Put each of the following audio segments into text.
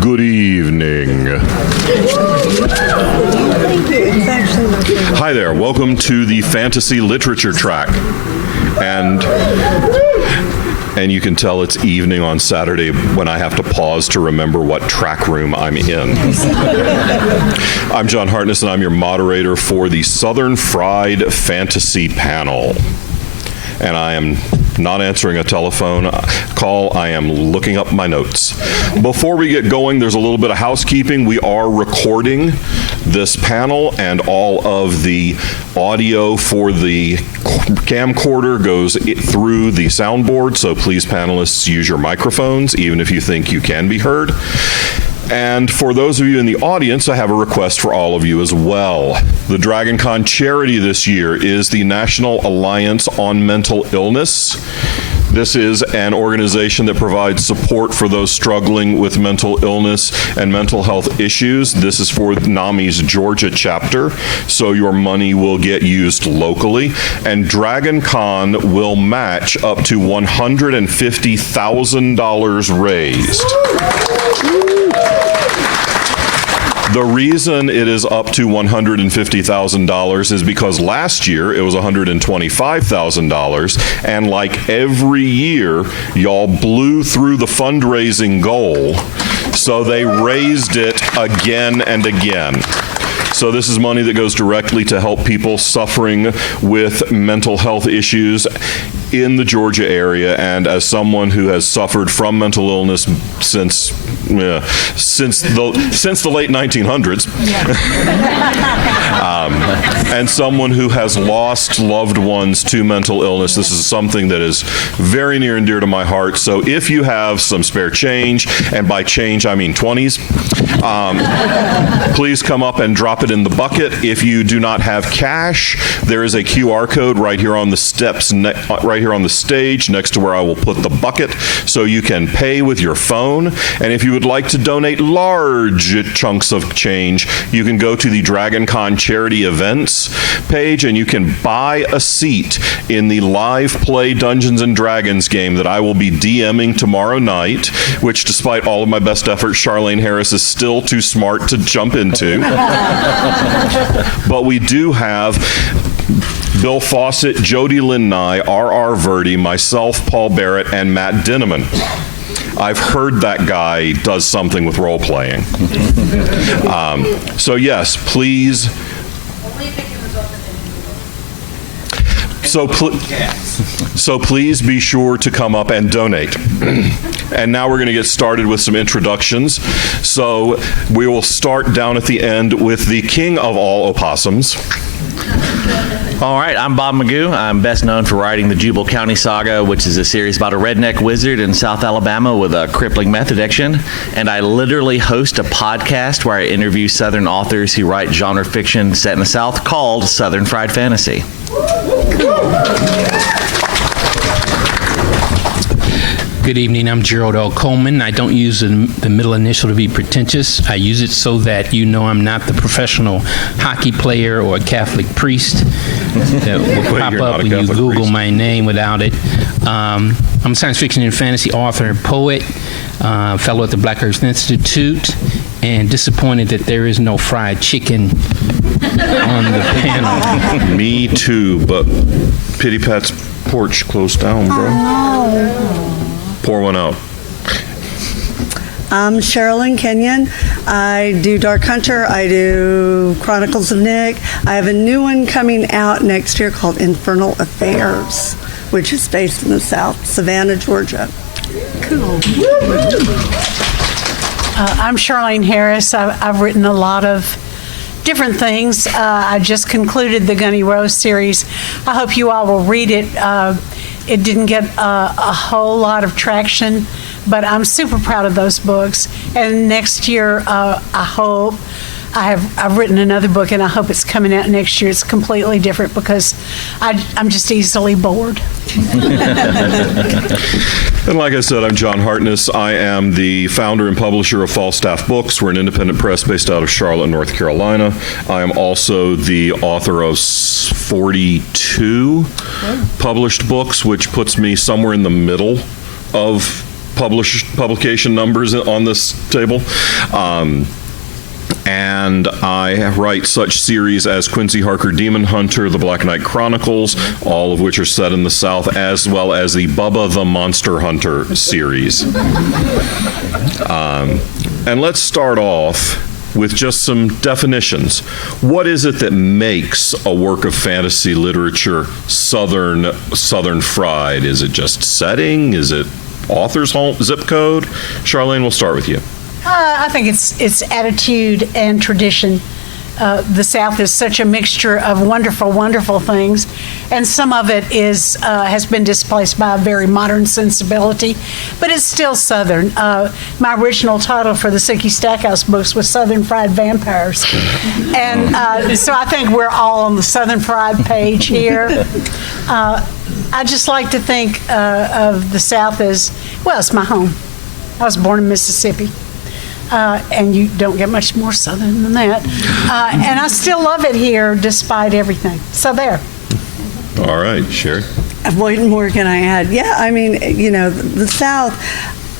Good evening. Hi there, welcome to the Fantasy Literature Track. And you can tell it's evening on Saturday when I have to pause to remember what track room I'm in. I'm John Hartness, and I'm your moderator for the Southern Fried Fantasy Panel. And I am not answering a telephone call. I am looking up my notes. Before we get going, there's a little bit of housekeeping. We are recording this panel, and all of the audio for the camcorder goes through the soundboard, so please, panelists, use your microphones, even if you think you can be heard. And for those of you in the audience, I have a request for all of you as well. The DragonCon charity this year is the National Alliance on Mental Illness. This is an organization that provides support for those struggling with mental illness and mental health issues. This is for NAMI's Georgia chapter, so your money will get used locally. And DragonCon will match up to $150,000 raised. The reason it is up to $150,000 is because last year it was $125,000, and like every year, y'all blew through the fundraising goal, so they raised it again and again. So this is money that goes directly to help people suffering with mental health issues in the Georgia area, and as someone who has suffered from mental illness since the late 1900s, and someone who has lost loved ones to mental illness, this is something that is very near and dear to my heart. So if you have some spare change, and by change I mean 20s, please come up and drop it in the bucket. If you do not have cash, there is a QR code right here on the steps, right here on the stage next to where I will put the bucket, so you can pay with your phone. And if you would like to donate large chunks of change, you can go to the DragonCon charity events page, and you can buy a seat in the live play Dungeons & Dragons game that I will be DMing tomorrow night, which, despite all of my best efforts, Charlene Harris is still too smart to jump into. But we do have Bill Fawcett, Jody Lynn Nye, R.R. Verdi, myself, Paul Barrett, and Matt Dinneman. I've heard that guy does something with role-playing. So yes, please. So please be sure to come up and donate. And now we're going to get started with some introductions. So we will start down at the end with the king of all opossums. All right, I'm Bob Magoo. I'm best known for writing the Jubal County Saga, which is a series about a redneck wizard in South Alabama with a crippling meth addiction. And I literally host a podcast where I interview Southern authors who write genre fiction set in the South called Southern Fried Fantasy. Good evening, I'm Gerald L. Coleman. I don't use the middle initial to be pretentious. I use it so that you know I'm not the professional hockey player or Catholic priest that will pop up when you Google my name without it. I'm a science fiction and fantasy author and poet, fellow at the Black Earth Institute, and disappointed that there is no fried chicken on the panel. Me too, but Pity Pat's porch closed down, bro. Oh, Pour one out. I'm Sherilyn Kenyon. I do Dark Hunter. I do Chronicles of Nick. I have a new one coming out next year called Infernal Affairs, which is based in the South, Savannah, Georgia. Cool. I'm Charlene Harris. I've written a lot of different things. I just concluded the Gunny Rose series. I hope you all will read it. It didn't get a whole lot of traction, but I'm super proud of those books. And next year, I hope I've written another book, and I hope it's coming out next year. It's completely different because I'm just easily bored. And like I said, I'm John Hartness. I am the founder and publisher of Falstaff Books. We're an independent press based out of Charlotte, North Carolina. I am also the author of 42 published books, which puts me somewhere in the middle of publication numbers on this table. And I write such series as Quincy Harker Demon Hunter, The Black Knight Chronicles, all of which are set in the South, as well as the Bubba the Monster Hunter series. And let's start off with just some definitions. What is it that makes a work of fantasy literature Southern fried? Is it just setting? Is it author's home zip code? Charlene, we'll start with you. I think it's attitude and tradition. The South is such a mixture of wonderful, wonderful things, and some of it has been displaced by a very modern sensibility, but it's still Southern. My original title for the Sookie Stackhouse books was Southern Fried Vampires, and so I think we're all on the Southern Fried page here. I just like to think of the South as, well, it's my home. I was born in Mississippi. And you don't get much more Southern than that. And I still love it here despite everything. So there. All right, Sherry. What more can I add? Yeah, I mean, the South,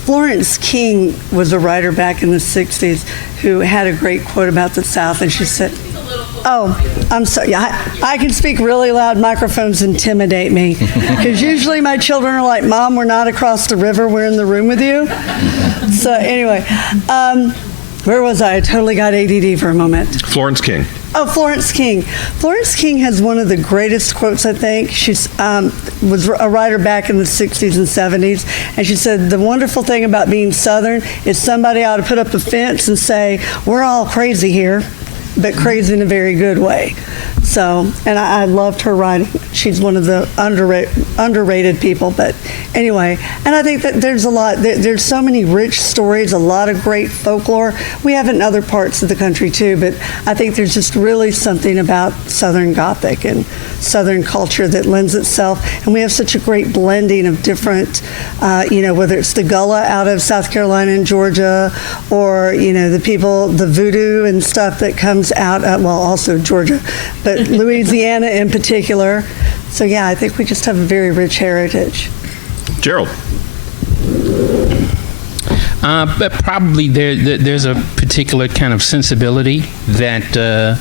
Florence King was a writer back in the 60s who had a great quote about the South, and she said, I'm sorry. I can speak really loud. Microphones intimidate me. Because usually my children are like, Mom, we're not across the river. We're in the room with you. So anyway, where was I? I totally got ADD for a moment. Florence King. Oh, Florence King. Florence King has one of the greatest quotes, I think. She was a writer back in the 60s and 70s, and she said, the wonderful thing about being Southern is somebody ought to put up a fence and say, we're all crazy here, but crazy in a very good way. So, and I loved her writing. She's one of the underrated people, but anyway. And I think that there's a lot, there's so many rich stories, a lot of great folklore. We have it in other parts of the country too, but I think there's just really something about Southern Gothic and Southern culture that lends itself. And we have such a great blending of different, whether it's the Gullah out of South Carolina and Georgia, or, the people, the voodoo and stuff that comes out, also Georgia, but Louisiana in particular. So yeah, I think we just have a very rich heritage. Gerald. But probably there's a particular kind of sensibility that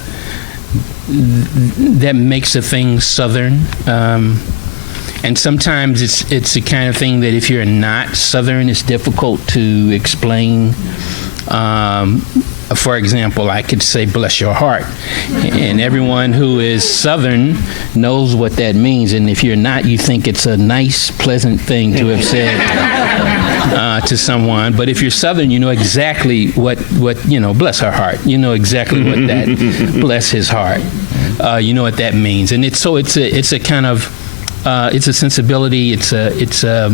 makes a thing Southern. And sometimes it's the kind of thing that if you're not Southern, it's difficult to explain. For example, I could say, bless your heart. And everyone who is Southern knows what that means. And if you're not, you think it's a nice, pleasant thing to have said to someone. But if you're Southern, you know exactly what bless her heart. You know exactly what that, bless his heart. You know what that means. And it's a kind of, it's a sensibility, it's a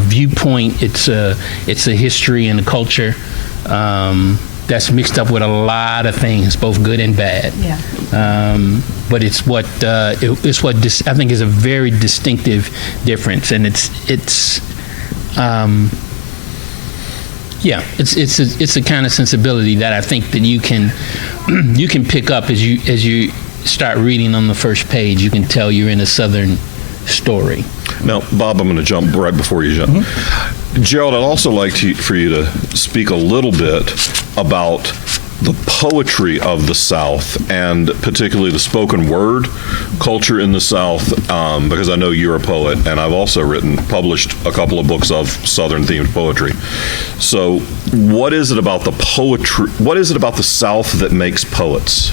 viewpoint, it's a history and a culture. That's mixed up with a lot of things, both good and bad. Yeah. But it's what I think is a very distinctive difference, and it's a kind of sensibility that I think that you can pick up as you start reading on the first page. You can tell you're in a Southern story. Now, Bob, I'm going to jump right before you jump. Mm-hmm. Gerald, I'd also like for you to speak a little bit about the poetry of the South, and particularly the spoken word culture in the South, because I know you're a poet, and I've also published a couple of books of Southern-themed poetry. So what is it about the poetry, what is it about the South that makes poets?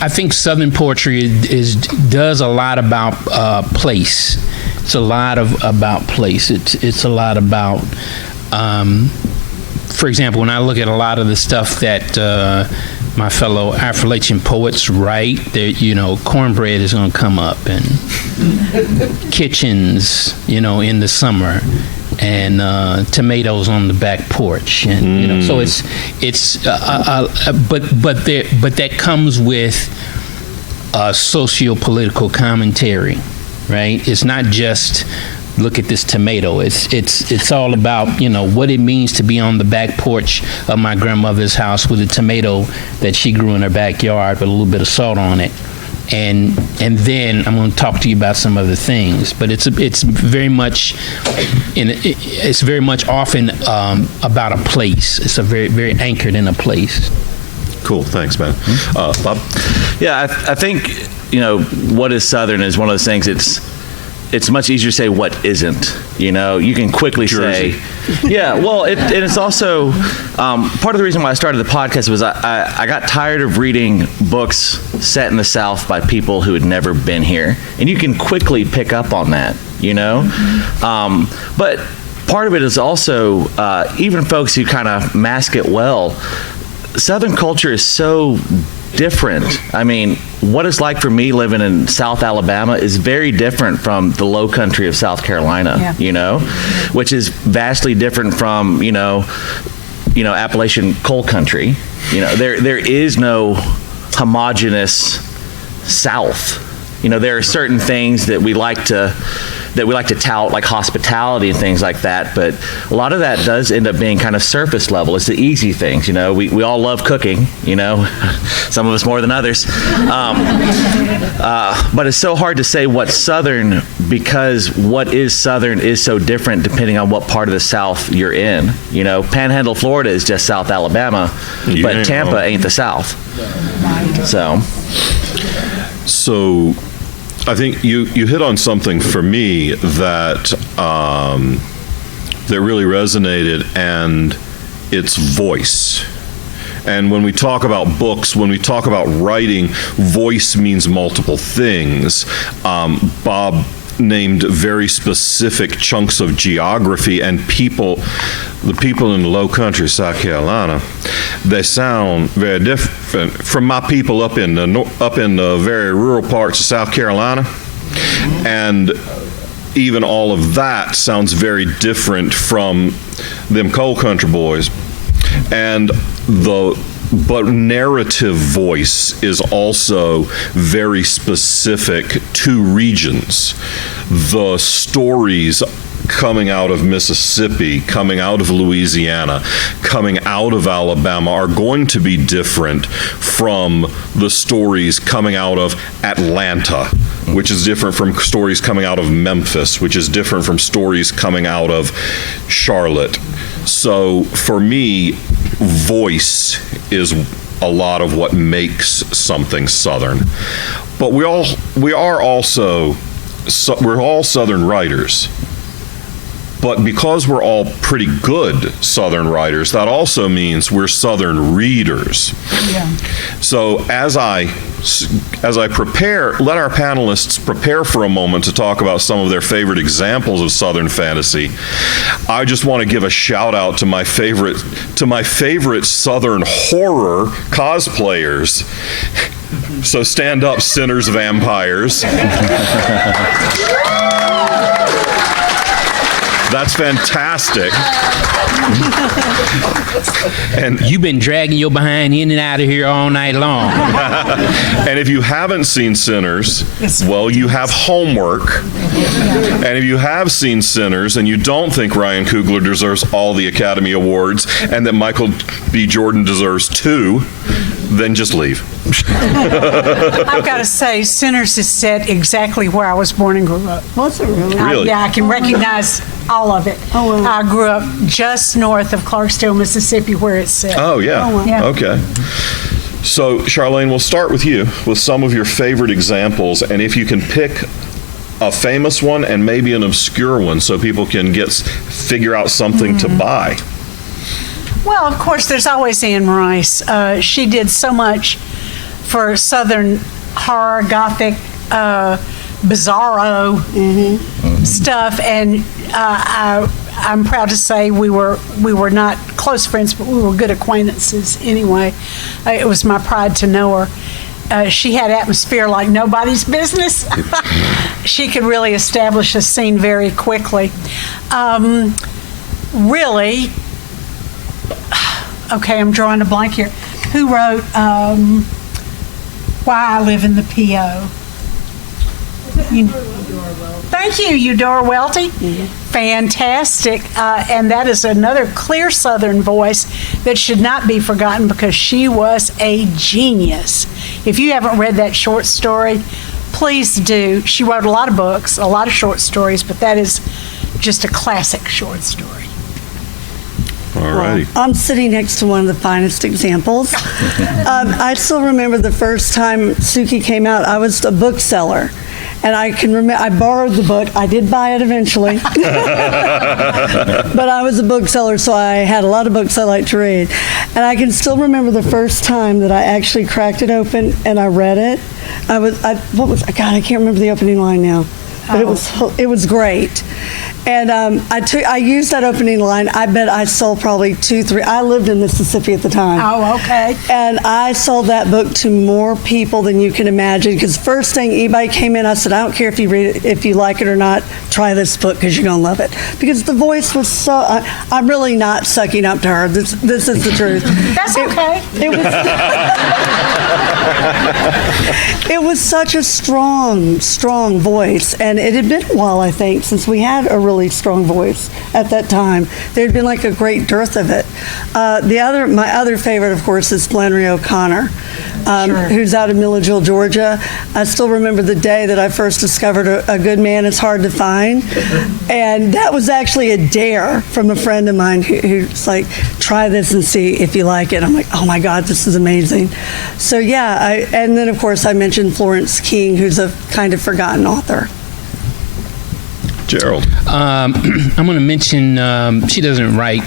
I think Southern poetry does a lot about place. It's a lot about place. It's a lot about, for example, when I look at a lot of the stuff that my fellow Appalachian poets write, cornbread is going to come up, and kitchens, in the summer. and tomatoes on the back porch, and you know, so but that comes with socio-political commentary, right? It's not just look at this tomato. It's all about, you know, what it means to be on the back porch of my grandmother's house with a tomato that she grew in her backyard with a little bit of salt on it. And then I'm going to talk to you about some other things, but it's very much often about a place. It's a very anchored in a place. Cool, thanks, man. Bob? Yeah, I think, you know, what is Southern is one of those things. It's much easier to say what isn't. You know, you can quickly Jersey. say, yeah. Well, and it's also part of the reason why I started the podcast was I got tired of reading books set in the South by people who had never been here, and you can quickly pick up on that. You know, but part of it is also even folks who kind of mask it well. Southern culture is so different. I mean, what it's like for me living in South Alabama is very different from the low country of South Carolina, you know, which is vastly different from, you know, Appalachian coal country. You know, there is no homogeneous South. You know, there are certain things that we like to tout, like hospitality and things like that, but a lot of that does end up being kind of surface level. It's the easy things, you know. We all love cooking, you know, some of us more than others. But it's so hard to say what's Southern because what is Southern is so different depending on what part of the South you're in. You know, Panhandle, Florida is just South Alabama, but Tampa ain't the South. So I think you hit on something for me that that really resonated, and it's voice. And when we talk about books, when we talk about writing, voice means multiple things. Bob named very specific chunks of geography, and the people in the low country, South Carolina, they sound very different from my people up in the very rural parts of South Carolina. And even all of that sounds very different from them coal country boys. But narrative voice is also very specific to regions. The stories coming out of Mississippi, coming out of Louisiana, coming out of Alabama are going to be different from the stories coming out of Atlanta, which is different from stories coming out of Memphis, which is different from stories coming out of Charlotte. So for me, voice is a lot of what makes something Southern. But we're all Southern writers. But because we're all pretty good Southern writers, that also means we're Southern readers. Yeah. So as I prepare, let our panelists prepare for a moment to talk about some of their favorite examples of Southern fantasy. I just want to give a shout out to my favorite Southern horror cosplayers. So stand up, sinners, vampires. That's fantastic. And you've been dragging your behind in and out of here all night long. And if you haven't seen Sinners, well, you have homework. And if you have seen Sinners and you don't think Ryan Coogler deserves all the Academy Awards and that Michael B. Jordan deserves 2, then just leave. I've got to say, Sinners is set exactly where I was born and grew up. Was it really? Really? Yeah, I can recognize all of it. Oh, wow. I grew up just north of Clarksdale, Mississippi, where it's set. Oh, yeah. Oh, wow. Yeah. Okay. So, Charlene, we'll start with you with some of your favorite examples, and if you can pick a famous one and maybe an obscure one so people can figure out something to buy. Well, of course, there's always Anne Rice. She did so much for Southern horror, Gothic, bizarro stuff, and I'm proud to say we were not close friends, but we were good acquaintances anyway. It was my pride to know her. She had atmosphere like nobody's business. She could really establish a scene very quickly. Really, okay, I'm drawing a blank here. Who wrote Why I Live in the P.O.? Thank you, Eudora Welty. Fantastic. And that is another clear Southern voice that should not be forgotten because she was a genius. If you haven't read that short story, please do. She wrote a lot of books, a lot of short stories, but that is just a classic short story. All righty. I'm sitting next to one of the finest examples. I still remember the first time Suki came out. I was a bookseller. And I can remember, I borrowed the book. I did buy it eventually. But I was a bookseller, so I had a lot of books I like to read. And I can still remember the first time that I actually cracked it open and I read it. God, I can't remember the opening line now. But it was great. And I used that opening line. I bet I sold probably 2-3. I lived in Mississippi at the time. Oh, okay. And I sold that book to more people than you can imagine. Because first thing anybody came in, I said, I don't care if you read it, if you like it or not. Try this book because you're gonna love it. Because the voice was so. I'm really not sucking up to her. This is the truth. That's okay. It was such a strong voice, and it had been a while, I think, since we had a really strong voice at that time. There had been like a great dearth of it. My other favorite, of course, is Flannery O'Connor, who's out of Milledgeville, Georgia. I still remember the day that I first discovered a good man is hard to find, and that was actually a dare from a friend of mine who's like, try this and see if you like it. I'm like, oh my God, this is amazing. So yeah, and then of course I mentioned Florence King, who's a kind of forgotten author. Gerald. I'm going to mention, she doesn't write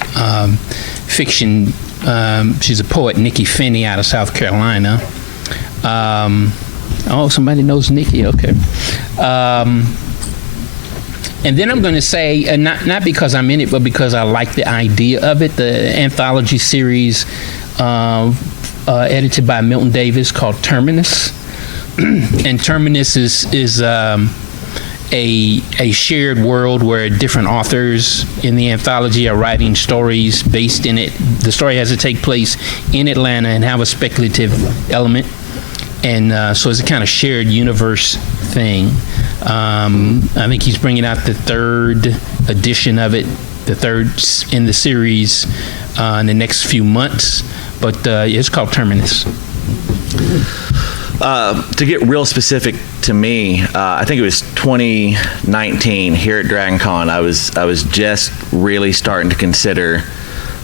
fiction. She's a poet, Nikki Finney, out of South Carolina. Somebody knows Nikki, okay. And then I'm going to say, not because I'm in it, but because I like the idea of it, the anthology series edited by Milton Davis called Terminus. And Terminus is a shared world where different authors in the anthology are writing stories based in it. The story has to take place in Atlanta and have a speculative element. And so it's a kind of shared universe thing. I think he's bringing out the third edition of it, the third in the series in the next few months. But it's called Terminus. To get real specific to me, I think it was 2019 here at DragonCon. I was just really starting to consider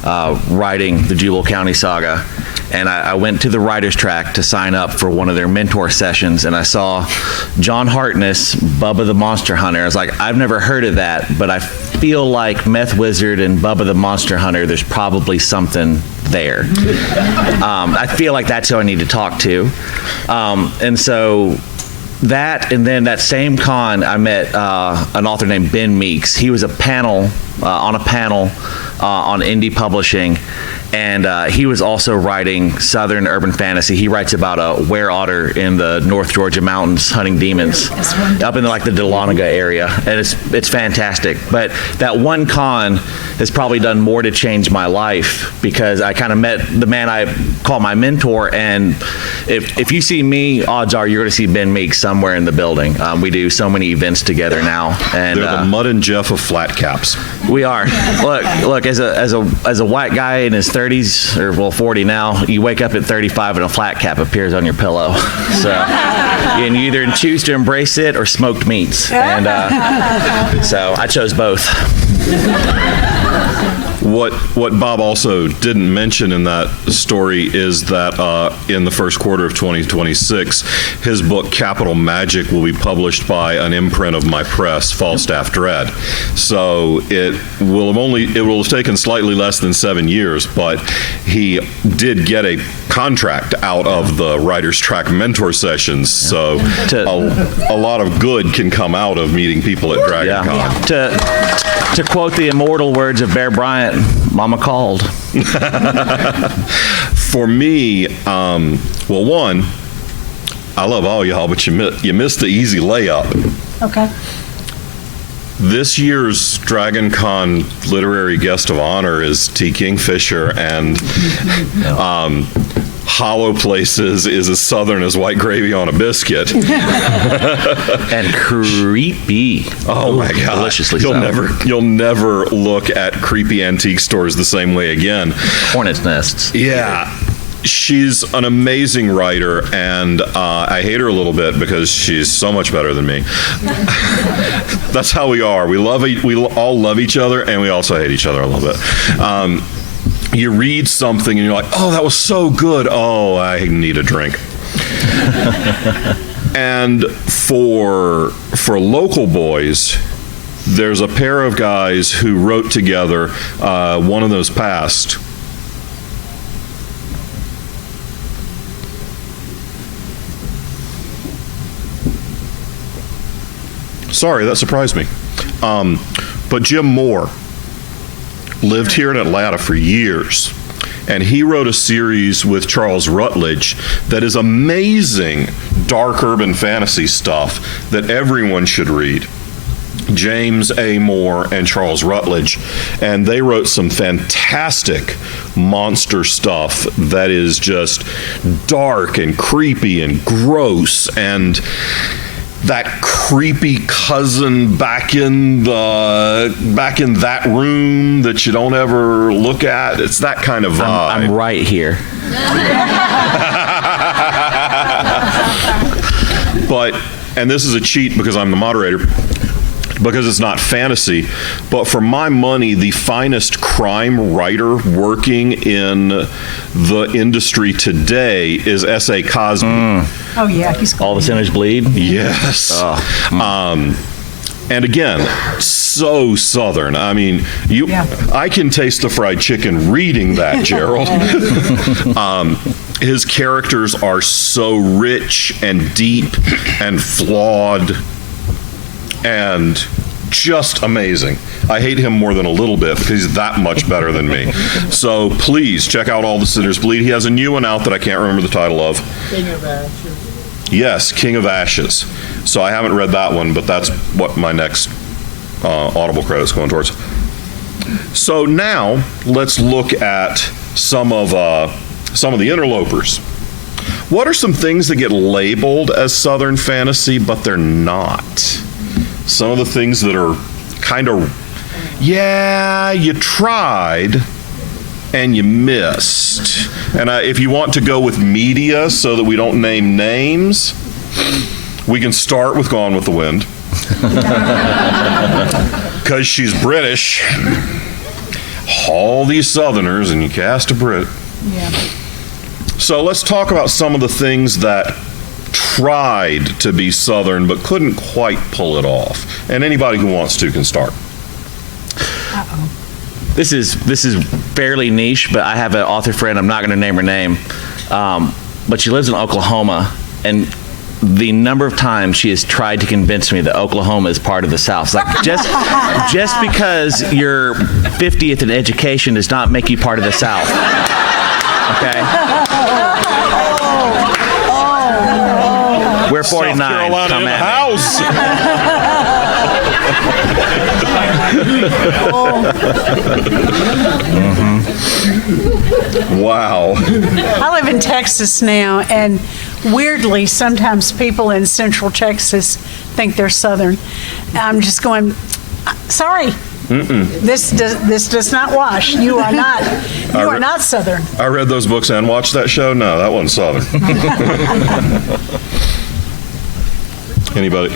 writing the Jubal County Saga, and I went to the writer's track to sign up for one of their mentor sessions, and I saw John Hartness, Bubba the Monster Hunter. I was like, I've never heard of that, but I feel like Meth Wizard and Bubba the Monster Hunter, there's probably something there. I feel like that's who I need to talk to. And so that, and then that same con, I met an author named Ben Meeks. He was on a panel on indie publishing, and he was also writing Southern urban fantasy. He writes about a were-otter in the North Georgia mountains hunting demons up in the Dahlonega area, and it's fantastic. But that one con has probably done more to change my life because I kind of met the man I call my mentor, and if you see me, odds are you're going to see Ben Meeks somewhere in the building. We do so many events together now, and They're the Mud and Jeff of flat caps. We are. Look. As a white guy in his 30s, or 40 now, you wake up at 35 and a flat cap appears on your pillow. So, and you either choose to embrace it or smoked meats. And so I chose both. What Bob also didn't mention in that story is that in the first quarter of 2026, his book Capital Magic will be published by an imprint of my press, Falstaff Dread. So it will have taken slightly less than 7 years, but he did get a contract out of the Writer's Track mentor sessions. So a lot of good can come out of meeting people at DragonCon. To quote the immortal words of Bear Bryant, Mama called. For me, one, I love all y'all, but you missed the easy layup. Okay. This year's Dragon Con literary guest of honor is T. Kingfisher, and Hollow Places is as southern as white gravy on a biscuit. And creepy. Oh my God! Deliciously You'll never look at creepy antique stores the same way again. Hornet's nests. Yeah. She's an amazing writer, and I hate her a little bit because she's so much better than me. That's how we are. We all love each other, and we also hate each other a little bit. You read something, and you're like, "Oh, that was so good. Oh, I need a drink." And for local boys, there's a pair of guys who wrote together. One of those passed. Sorry, that surprised me. But Jim Moore lived here in Atlanta for years, and he wrote a series with Charles Rutledge that is amazing dark urban fantasy stuff that everyone should read. James A. Moore and Charles Rutledge, and they wrote some fantastic monster stuff that is just dark and creepy and gross, and that creepy cousin back in that room that you don't ever look at. It's that kind of vibe. I'm right here. And this is a cheat because I'm the moderator, because it's not fantasy, but for my money, the finest crime writer working in the industry today is S.A. Cosby. Oh, yeah. He's All the Sinners Bleed. Yes. And again, so Southern. I mean, I can taste the fried chicken reading that, Gerald. His characters are so rich and deep and flawed and just amazing. I hate him more than a little bit because he's that much better than me. So please check out All the Sinners Bleed. He has a new one out that I can't remember the title of. King of Ashes. Yes, King of Ashes. So I haven't read that one, but that's what my next Audible credit's going towards. So now let's look at some of the interlopers. What are some things that get labeled as Southern fantasy, but they're not? Some of the things that are kind of, you tried and you missed. And if you want to go with media so that we don't name names, we can start with Gone with the Wind. Because she's British. All these Southerners, and you cast a Brit. Yeah. So let's talk about some of the things that tried to be Southern but couldn't quite pull it off. And anybody who wants to can start. Uh-oh. This is fairly niche, but I have an author friend. I'm not going to name her name, but she lives in Oklahoma, and the number of times she has tried to convince me that Oklahoma is part of the South. It's like, just because you're 50th in education does not make you part of the South. Okay? We're 49. South Carolina Come in the at me. house. Wow. I live in Texas now, and weirdly, sometimes people in Central Texas think they're Southern. I'm just going, sorry. This does not wash. You are not. You are not Southern. I read those books and watched that show. No, that wasn't Southern. Anybody?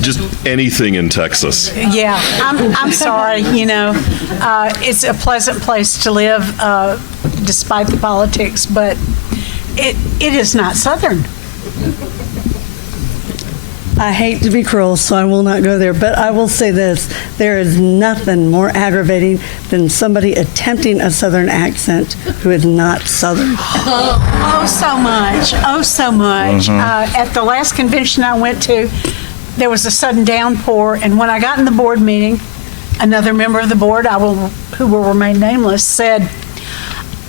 Just anything in Texas. Yeah, I'm sorry. You know, it's a pleasant place to live, despite the politics, but it is not Southern. I hate to be cruel, so I will not go there, but I will say this. There is nothing more aggravating than somebody attempting a Southern accent who is not Southern. Oh, so much. Oh, so much. At the last convention I went to, there was a sudden downpour, and when I got in the board meeting, another member of the board, who will remain nameless, said,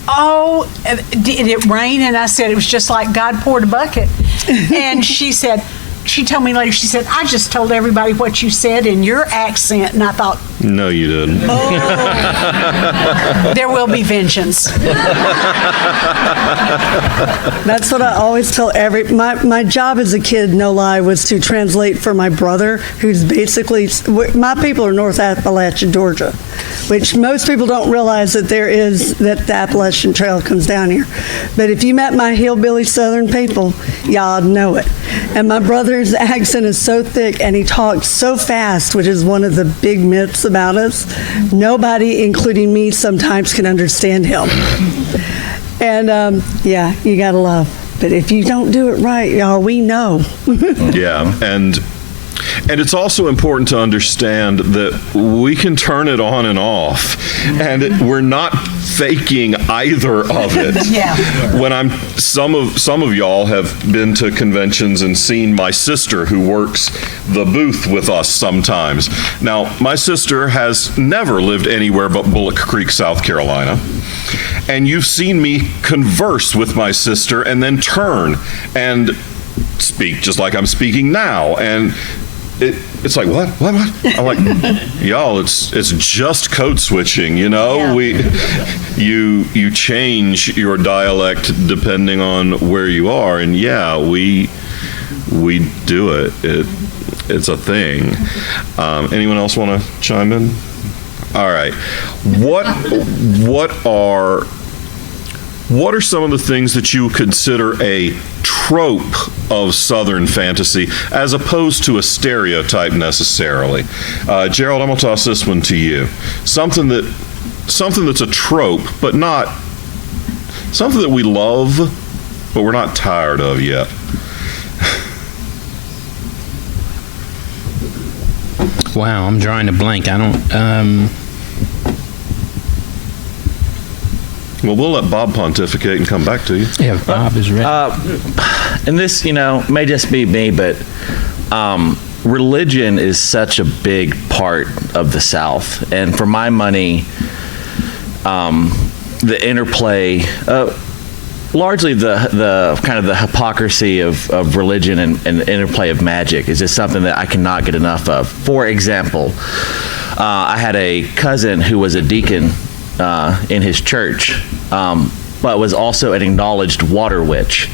"Oh, did it rain?" And I said, "It was just like God poured a bucket." And she said, she told me later, she said, I just told everybody what you said in your accent. And I thought, No, you didn't. there will be vengeance. That's what I always tell my job as a kid, no lie, was to translate for my brother, who's basically, my people are North Appalachia, Georgia, which most people don't realize that that the Appalachian Trail comes down here. But if you met my hillbilly Southern people, y'all know it. And my brother's accent is so thick and he talks so fast, which is one of the big myths about us. Nobody, including me, sometimes can understand him. And yeah, you gotta love. But if you don't do it right, y'all, we know. Yeah, and it's also important to understand that we can turn it on and off, and we're not faking either of it. Yeah. When some of y'all have been to conventions and seen my sister who works the booth with us sometimes. Now, my sister has never lived anywhere but Bullock Creek, South Carolina. And you've seen me converse with my sister and then turn and speak just like I'm speaking now. And it's like, what? I'm like, y'all, it's just code switching, you know? Yeah. You change your dialect depending on where you are, and yeah, we do it. It's a thing. Anyone else want to chime in? All right. What are some of the things that you consider a trope of Southern fantasy as opposed to a stereotype necessarily? Gerald, I'm going to toss this one to you. Something that's a trope, but not something that we love, but we're not tired of yet. Wow, I'm drawing a blank. I don't. Well, we'll let Bob pontificate and come back to you. Yeah, Bob is ready. And this, may just be me, but religion is such a big part of the South. And for my money, the interplay, largely the kind of the hypocrisy of religion and the interplay of magic is just something that I cannot get enough of. For example, I had a cousin who was a deacon in his church, but was also an acknowledged water witch.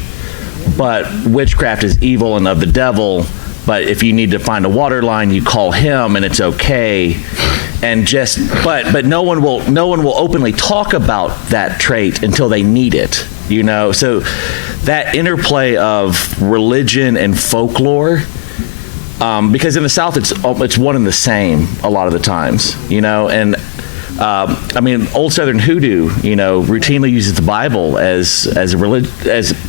But witchcraft is evil and of the devil, but if you need to find a water line, you call him and it's okay. And but no one will openly talk about that trait until they need it, So that interplay of religion and folklore, because in the South it's one and the same a lot of the times, and Old Southern hoodoo, routinely uses the Bible as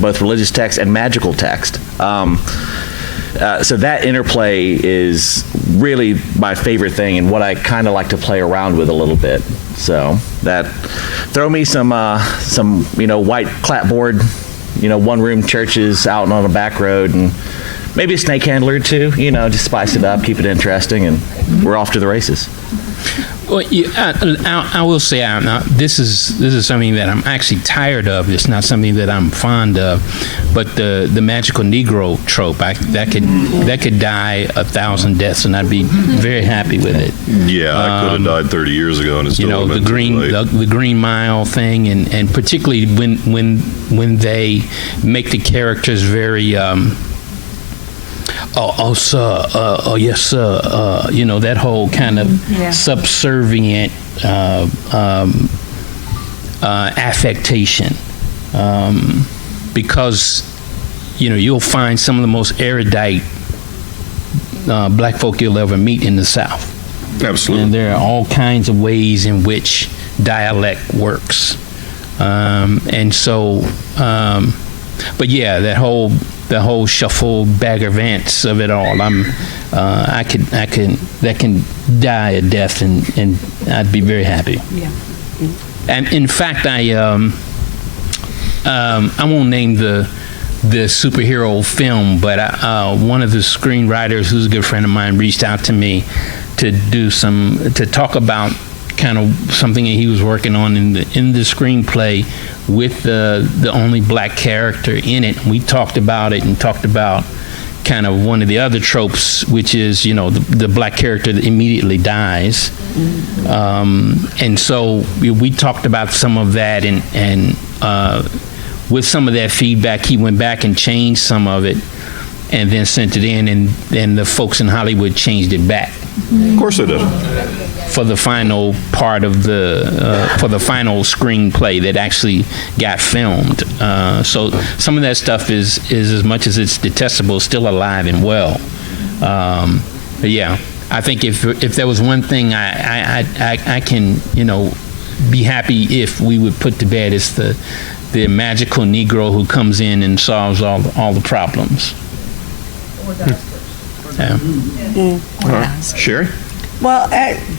both religious text and magical text. So that interplay is really my favorite thing and what I kind of like to play around with a little bit. So throw me some white clapboard, one-room churches out on a back road, and maybe a snake handler or two, just spice it up, keep it interesting, and we're off to the races. Well, I will say this is something that I'm actually tired of. It's not something that I'm fond of, but the magical Negro trope that could die 1,000 deaths, and I'd be very happy with it. Yeah, I could have died 30 years ago, and it's still the Green Mile thing, and particularly when they make the characters very. Oh, sir. Oh, yes, sir. That whole kind of subservient affectation. Because, you'll find some of the most erudite black folk you'll ever meet in the South. Absolutely. And there are all kinds of ways in which dialect works. But yeah, the whole shuffle Bagger-Vance of it all. That can die a death, and I'd be very happy. Yeah. And in fact, I won't name the superhero film, but one of the screenwriters, who's a good friend of mine, reached out to me to talk about kind of something that he was working on in the screenplay with the only black character in it. We talked about it and talked about kind of one of the other tropes, which is, the black character that immediately dies. And so we talked about some of that, and with some of that feedback, he went back and changed some of it and then sent it in, and then the folks in Hollywood changed it back. Of course they did. For the final part of for the final screenplay that actually got filmed. So some of that stuff is as much as it's detestable, still alive and well. But yeah, I think if there was one thing I can, be happy if we would put to bed, is the magical Negro who comes in and solves all the problems. Yeah. Sherry? Well,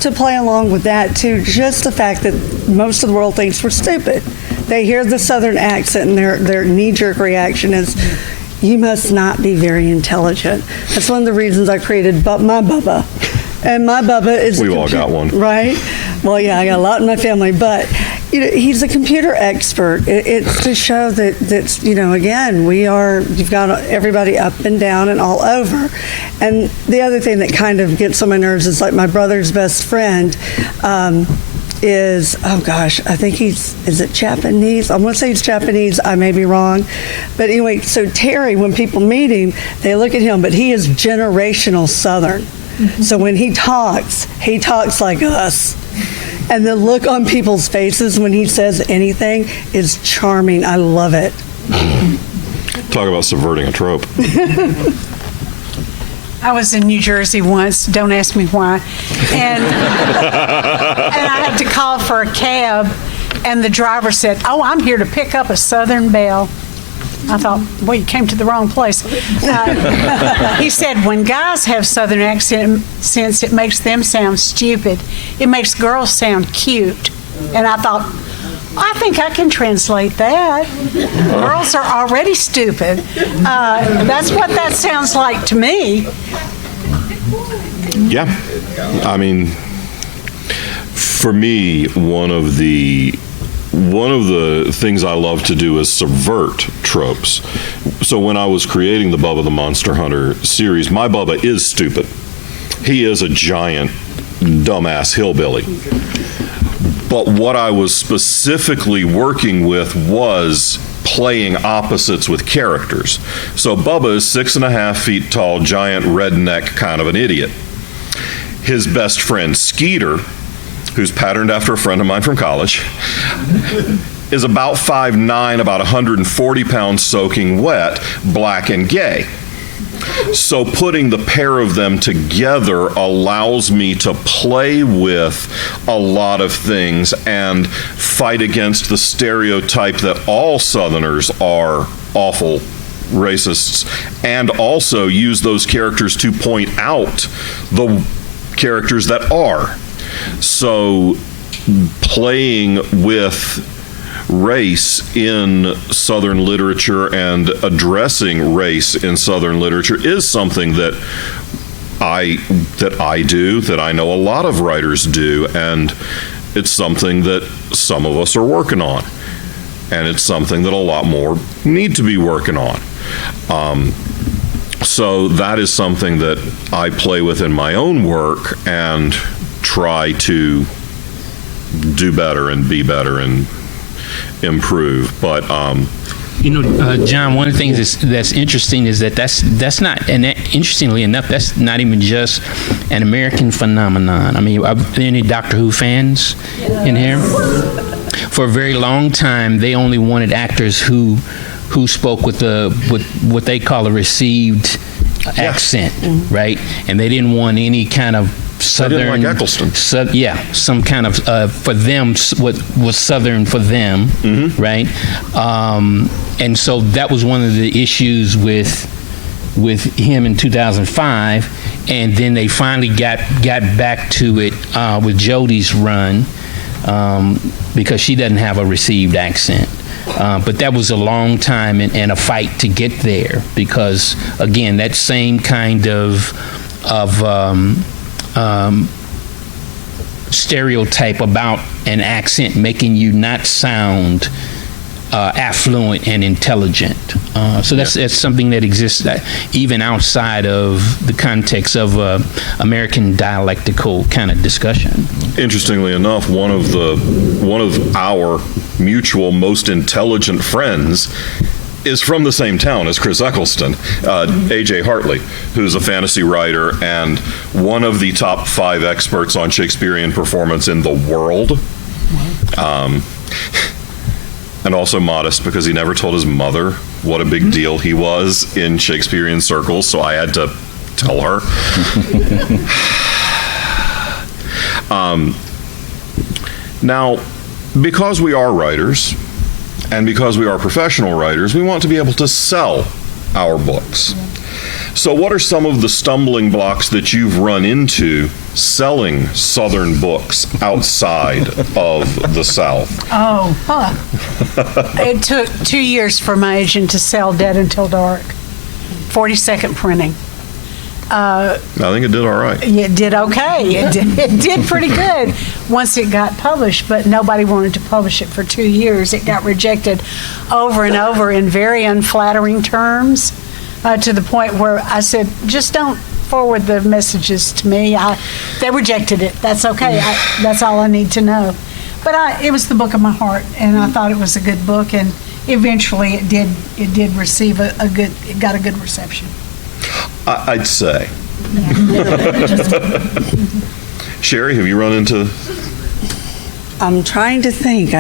to play along with that, too, just the fact that most of the world thinks we're stupid. They hear the Southern accent, and their knee-jerk reaction is, you must not be very intelligent. That's one of the reasons I created my Bubba. And my Bubba is... We've all got one. Right? Well, yeah, I got a lot in my family, but he's a computer expert. It's to show that again, you've got everybody up and down and all over. And the other thing that kind of gets on my nerves is, like, my brother's best friend is, oh gosh, I think is it Japanese? I want to say he's Japanese. I may be wrong. But anyway, so Terry, when people meet him, they look at him, but he is generational Southern. Mm-hmm. So when he talks like us. And the look on people's faces when he says anything is charming. I love it. Talk about subverting a trope. I was in New Jersey once, don't ask me why, and I had to call for a cab, and the driver said, "Oh, I'm here to pick up a Southern Belle." I thought, well, you came to the wrong place. He said, when guys have Southern accents, it makes them sound stupid. It makes girls sound cute. And I thought, I think I can translate that. Girls are already stupid. That's what that sounds like to me. Yeah. I mean, for me, one of the things I love to do is subvert tropes. So when I was creating the Bubba the Monster Hunter series, my Bubba is stupid. He is a giant, dumbass hillbilly. But what I was specifically working with was playing opposites with characters. So Bubba is 6.5 feet tall, giant redneck kind of an idiot. His best friend, Skeeter, who's patterned after a friend of mine from college, is about 5'9", about 140 pounds, soaking wet, black and gay. So putting the pair of them together allows me to play with a lot of things and fight against the stereotype that all Southerners are awful racists, and also use those characters to point out the characters that are. So playing with race in Southern literature and addressing race in Southern literature is something that I do, that I know a lot of writers do, and it's something that some of us are working on, and it's something that a lot more need to be working on. So that is something that I play with in my own work and try to do better and be better and improve. But John, one of the things that's interesting is that's not, and interestingly enough, that's not even just an American phenomenon. I mean, are there any Doctor Who fans in here? For a very long time, they only wanted actors who spoke with what they call a received accent, right? And they didn't want any kind of Southern, I didn't like Eccleston. Some kind of for them, what was Southern for them, right? And so that was one of the issues with him in 2005, and then they finally got back to it with Jodie's run, because she doesn't have a received accent. But that was a long time and a fight to get there, because again, that same kind of stereotype about an accent making you not sound affluent and intelligent. So that's something that exists even outside of the context of American dialectical kind of discussion. Interestingly enough, one of our mutual most intelligent friends is from the same town as Chris Eccleston, A.J. Hartley, who's a fantasy writer and one of the top 5 experts on Shakespearean performance in the world. And also modest because he never told his mother what a big deal he was in Shakespearean circles, so I had to tell her. Now, because we are writers, and because we are professional writers, we want to be able to sell our books. So what are some of the stumbling blocks that you've run into selling Southern books outside of the South? It took 2 years for my agent to sell Dead Until Dark, 42nd printing. I think it did all right. It did okay. It did pretty good once it got published, but nobody wanted to publish it for 2 years. It got rejected over and over in very unflattering terms, to the point where I said, just don't forward the messages to me. They rejected it. That's okay. That's all I need to know. But it was the book of my heart, and I thought it was a good book, and eventually it did receive it got a good reception. I'd say. Sherry, have you run into? I'm trying to think.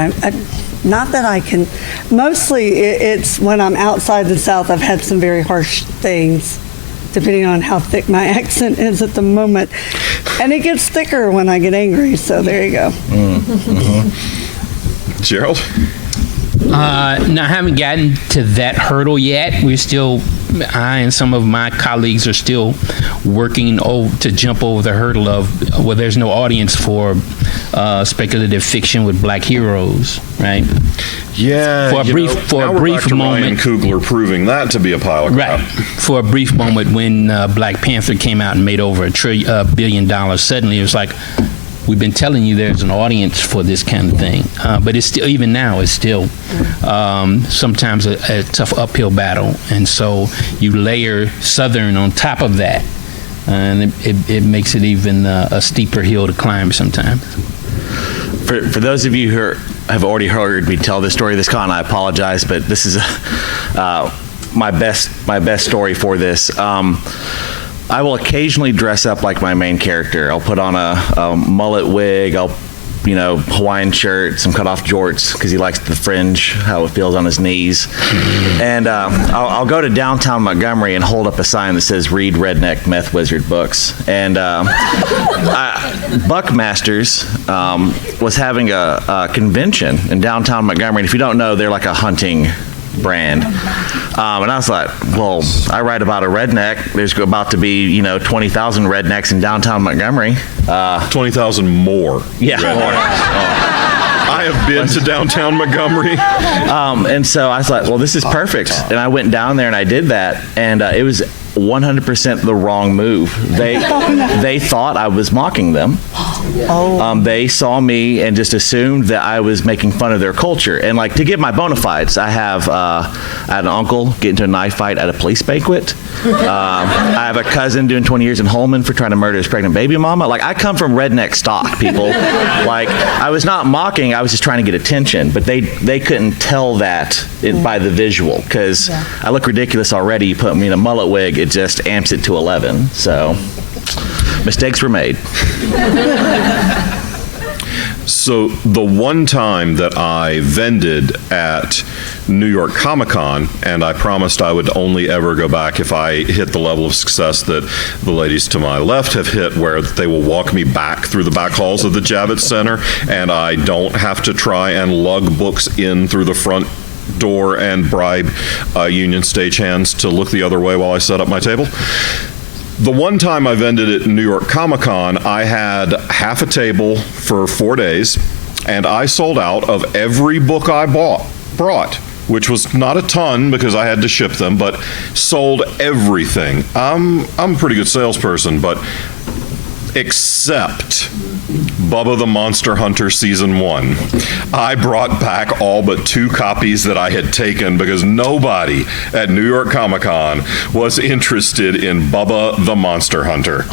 Not that I can. Mostly, it's when I'm outside the South. I've had some very harsh things, depending on how thick my accent is at the moment, and it gets thicker when I get angry. So there you go. Mm-hmm. Gerald? No, I haven't gotten to that hurdle yet. I and some of my colleagues are still working to jump over the hurdle of, well, there's no audience for speculative fiction with black heroes, right? Yeah. For a brief moment, Ryan Coogler proving that to be a pile of crap. Right. For a brief moment, when Black Panther came out and made over $1 billion, suddenly it was like, we've been telling you there's an audience for this kind of thing, but it's still, even now, it's still sometimes a tough uphill battle, and so you layer Southern on top of that, and it makes it even a steeper hill to climb sometimes. For those of you who have already heard me tell this story of this con, I apologize, but this is my best story for this. I will occasionally dress up like my main character. I'll put on a mullet wig, Hawaiian shirt, some cut-off jorts, because he likes the fringe, how it feels on his knees. And I'll go to downtown Montgomery and hold up a sign that says, "Read Redneck Meth Wizard books." And Buckmasters was having a convention in downtown Montgomery. And if you don't know, they're like a hunting brand. And I was like, well, I write about a redneck. There's about to be, 20,000 rednecks in downtown Montgomery. 20,000 more. Yeah. I have been to downtown Montgomery. And so I was like, well, this is perfect. And I went down there and I did that. And it was 100% the wrong move. They thought I was mocking them. They saw me and just assumed that I was making fun of their culture. And to give my bona fides, I had an uncle get into a knife fight at a police banquet. I have a cousin doing 20 years in Holman for trying to murder his pregnant baby mama. I come from redneck stock, people. I was not mocking, I was just trying to get attention. But they couldn't tell that by the visual, because I look ridiculous already. You put me in a mullet wig, it just amps it to 11. So mistakes were made. So the one time that I vended at New York Comic-Con, and I promised I would only ever go back if I hit the level of success that the ladies to my left have hit, where they will walk me back through the back halls of the Javits Center, and I don't have to try and lug books in through the front door and bribe union stagehands to look the other way while I set up my table. The one time I vended at New York Comic-Con, I had half a table for 4 days, and I sold out of every book I brought, which was not a ton because I had to ship them, but sold everything. I'm a pretty good salesperson, but except Bubba the Monster Hunter Season 1. I brought back all but 2 copies that I had taken because nobody at New York Comic Con was interested in Bubba the Monster Hunter.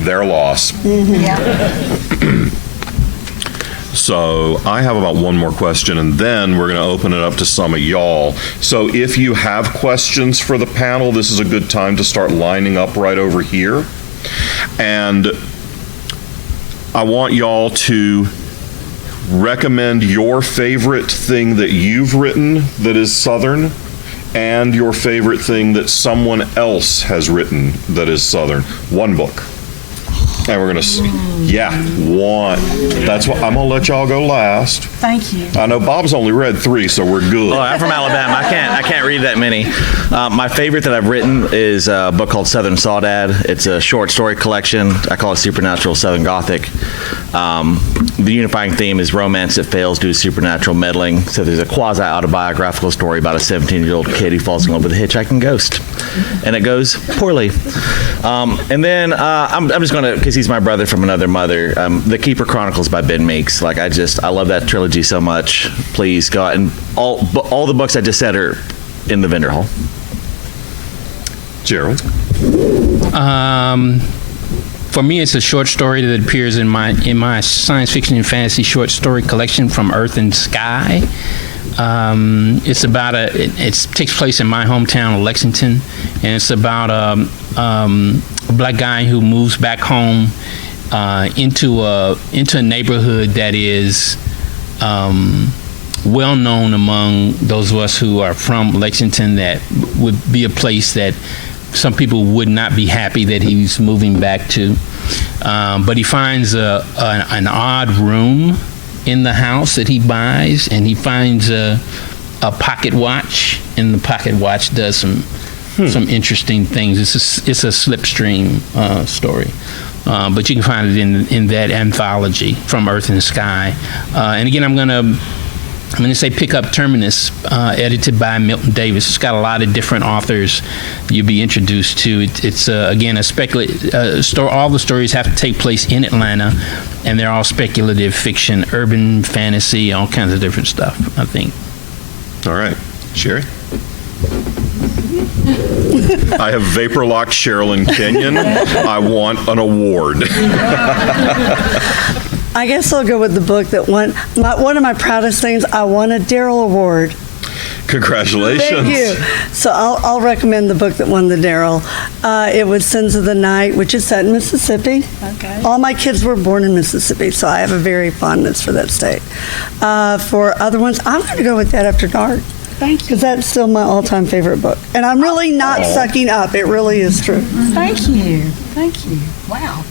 Their loss. So I have about one more question, and then we're going to open it up to some of y'all. So if you have questions for the panel, this is a good time to start lining up right over here. And I want y'all to recommend your favorite thing that you've written that is Southern, and your favorite thing that someone else has written that is Southern. One book. And we're going to, one. That's what, I'm going to let y'all go last. Thank you. I know Bob's only read 3, so we're good. Oh, I'm from Alabama. I can't read that many. My favorite that I've written is a book called Southern Sawdad. It's a short story collection. I call it Supernatural Southern Gothic. The unifying theme is romance that fails due to supernatural meddling. So there's a quasi-autobiographical story about a 17-year-old kid who falls in love with a hitchhiking ghost. And it goes poorly. And then I'm just going to, because he's my brother from another mother, The Keeper Chronicles by Ben Meeks. Like, I love that trilogy so much. Please go out, and all the books I just said are in the vendor hall. Gerald? For me, it's a short story that appears in my science fiction and fantasy short story collection, From Earth and Sky. It's about it takes place in my hometown of Lexington, and it's about a black guy who moves back home into a neighborhood that is well known among those of us who are from Lexington, that would be a place that some people would not be happy that he's moving back to. But he finds an odd room in the house that he buys, and he finds a pocket watch, and the pocket watch does some interesting things. It's a slipstream story. But you can find it in that anthology, From Earth and Sky. And again, I'm going to say Pick Up Terminus, edited by Milton Davis. It's got a lot of different authors you'll be introduced to. It's again, a speculative story. All the stories have to take place in Atlanta, and they're all speculative fiction, urban fantasy, all kinds of different stuff, I think. All right. Sherry? I have vapor locked Sherilyn Kenyon. I want an award. I guess I'll go with the book that won. One of my proudest things, I won a Darrell Award. Congratulations. Thank you. So I'll recommend the book that won the Darrell. It was Sins of the Night, which is set in Mississippi. Okay. All my kids were born in Mississippi, so I have a very fondness for that state. For other ones, I'm going to go with That After Dark. Thank you. Because that's still my all-time favorite book. And I'm really not sucking up. It really is true. Thank you. Thank you. Wow.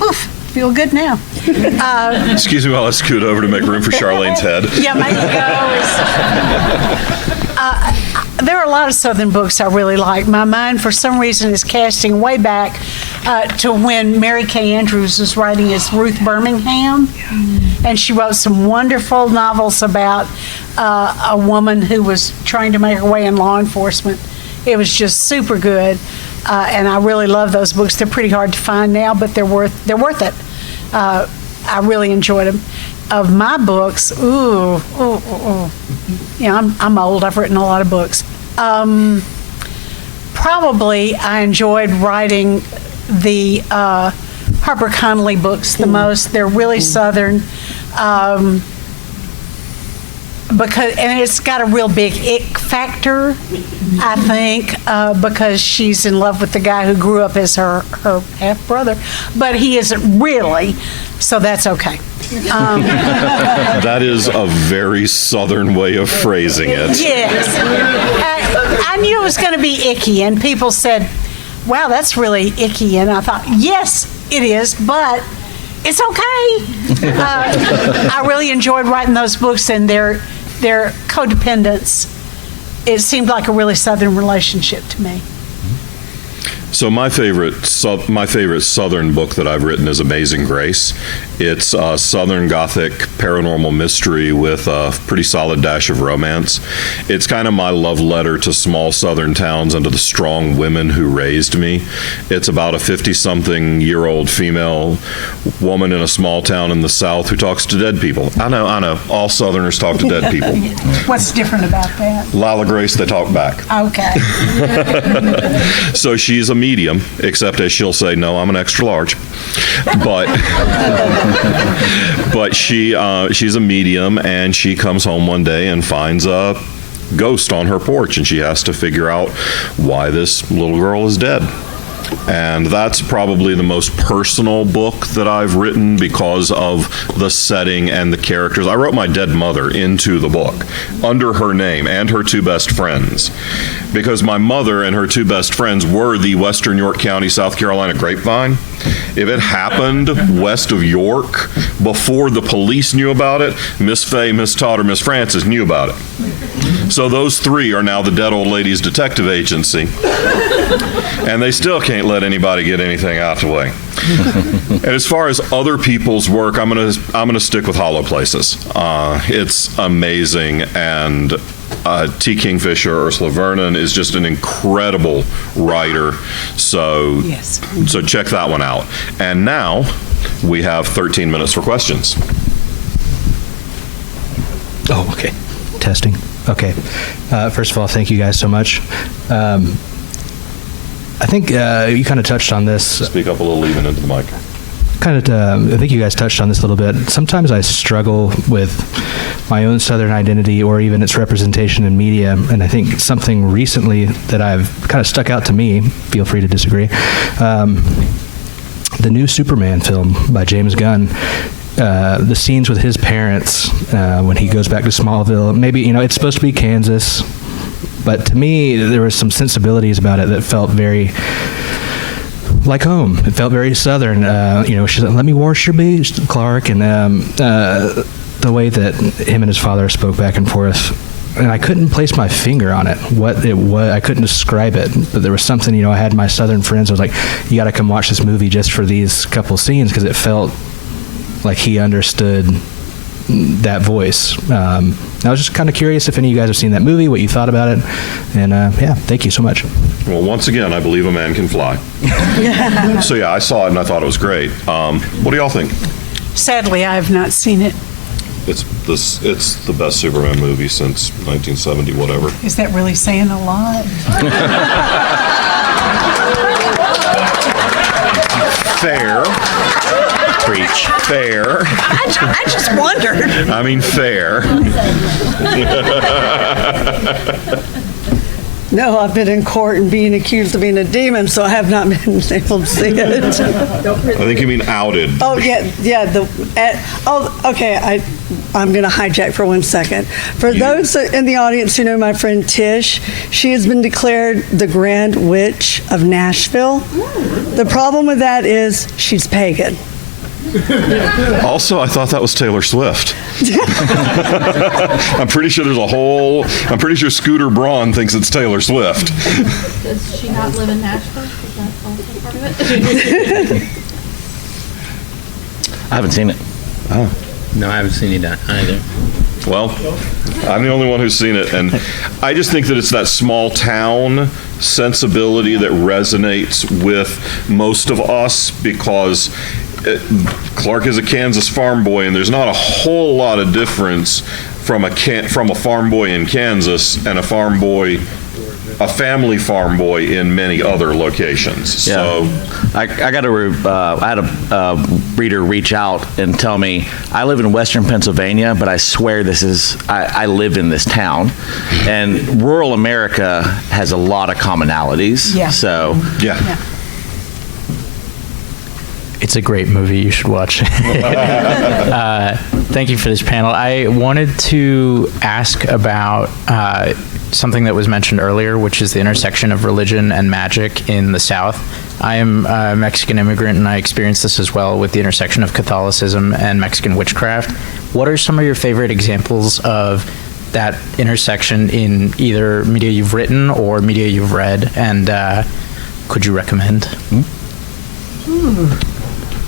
Oof. Feel good now. Excuse me while I scoot over to make room for Charlene's head. Yeah, make it go. There are a lot of Southern books I really like. My mind, for some reason, is casting way back to when Mary Kay Andrews was writing as Ruth Birmingham. And she wrote some wonderful novels about a woman who was trying to make her way in law enforcement. It was just super good. And I really love those books. They're pretty hard to find now, but they're worth it. I really enjoyed them. Of my books, I'm old. I've written a lot of books. Probably I enjoyed writing the Harper Connolly books the most. They're really Southern. And it's got a real big ick factor, I think, because she's in love with the guy who grew up as her half-brother, but he isn't really, so that's okay. That is a very Southern way of phrasing it. Yes. I knew it was going to be icky, and people said, wow, that's really icky, and I thought, yes, it is, but it's okay. I really enjoyed writing those books, and their codependence, it seemed like a really Southern relationship to me. So my favorite Southern book that I've written is Amazing Grace, It's a Southern Gothic paranormal mystery with a pretty solid dash of romance. It's kind of my love letter to small Southern towns and to the strong women who raised me. It's about a 50-something-year-old female woman in a small town in the South who talks to dead people. I know. All Southerners talk to dead people. What's different about that? Lila Grace, they talk back. Okay. So she's a medium, except as she'll say, no, I'm an extra large. But she's a medium, and she comes home one day and finds a ghost on her porch, and she has to figure out why this little girl is dead. And that's probably the most personal book that I've written because of the setting and the characters. I wrote my dead mother into the book under her name and her two best friends, because my mother and her two best friends were the Western York County, South Carolina grapevine. If it happened west of York before the police knew about it, Miss Fay, Miss Todd, or Miss Francis knew about it. So those three are now the Dead Old Ladies Detective Agency, and they still can't let anybody get anything out of the way. And as far as other people's work, I'm gonna stick with Hollow Places. It's amazing, and T. Kingfisher, Ursula Vernon, is just an incredible writer. So check that one out. And now we have 13 minutes for questions. Oh, okay. Testing. Okay. First of all, thank you guys so much. I think you kind of touched on this. Speak up a little, even into the mic. I think you guys touched on this a little bit. Sometimes I struggle with my own Southern identity or even its representation in media, and I think something recently that I've kind of stuck out to me, feel free to disagree, the new Superman film by James Gunn, the scenes with his parents when he goes back to Smallville, maybe, it's supposed to be Kansas, but to me, there was some sensibilities about it that felt very like home. It felt very Southern. She said, "Let me wash your beast, Clark," and the way that him and his father spoke back and forth. And I couldn't place my finger on it, what it was. I couldn't describe it, but there was something, I had my Southern friends. I was like, you got to come watch this movie just for these couple scenes, because it felt like he understood that voice. I was just kind of curious if any of you guys have seen that movie, what you thought about it, and thank you so much. Well, once again, I believe a man can fly. So yeah, I saw it and I thought it was great. What do y'all think? Sadly, I have not seen it. It's the best Superman movie since 1970, whatever. Is that really saying a lot? Fair. Preach. Fair. I just wondered. I mean, fair. No, I've been in court and being accused of being a demon, so I have not been able to see it. I think you mean outed. Oh, yeah. Okay. I'm going to hijack for 1 second. For those in the audience who know my friend Tish, she has been declared the Grand Witch of Nashville. The problem with that is she's pagan. Also, I thought that was Taylor Swift. I'm pretty sure I'm pretty sure Scooter Braun thinks it's Taylor Swift. Does she not live in Nashville? Is that also part of it? I haven't seen it. Oh. No, I haven't seen it either. Well, I'm the only one who's seen it, and I just think that it's that small town sensibility that resonates with most of us, because Clark is a Kansas farm boy, and there's not a whole lot of difference from a farm boy in Kansas and a family farm boy in many other locations. Yeah. So I had a reader reach out and tell me, I live in Western Pennsylvania, but I swear I live in this town. And rural America has a lot of commonalities. Yeah. So yeah. It's a great movie. You should watch. Thank you for this panel. I wanted to ask about something that was mentioned earlier, which is the intersection of religion and magic in the South. I am a Mexican immigrant, and I experienced this as well with the intersection of Catholicism and Mexican witchcraft. What are some of your favorite examples of that intersection in either media you've written or media you've read, and could you recommend?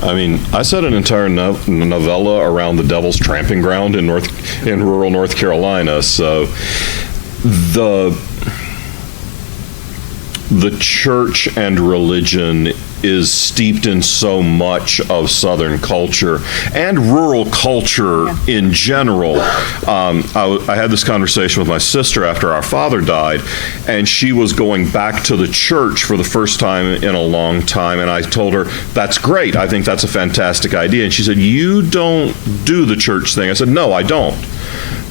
I mean, I set an entire novella around the Devil's Tramping Ground in rural North Carolina. So the church and religion is steeped in so much of Southern culture and rural culture in general. I had this conversation with my sister after our father died, and she was going back to the church for the first time in a long time, and I told her, that's great, I think that's a fantastic idea. And she said, you don't do the church thing. I said, no, I don't.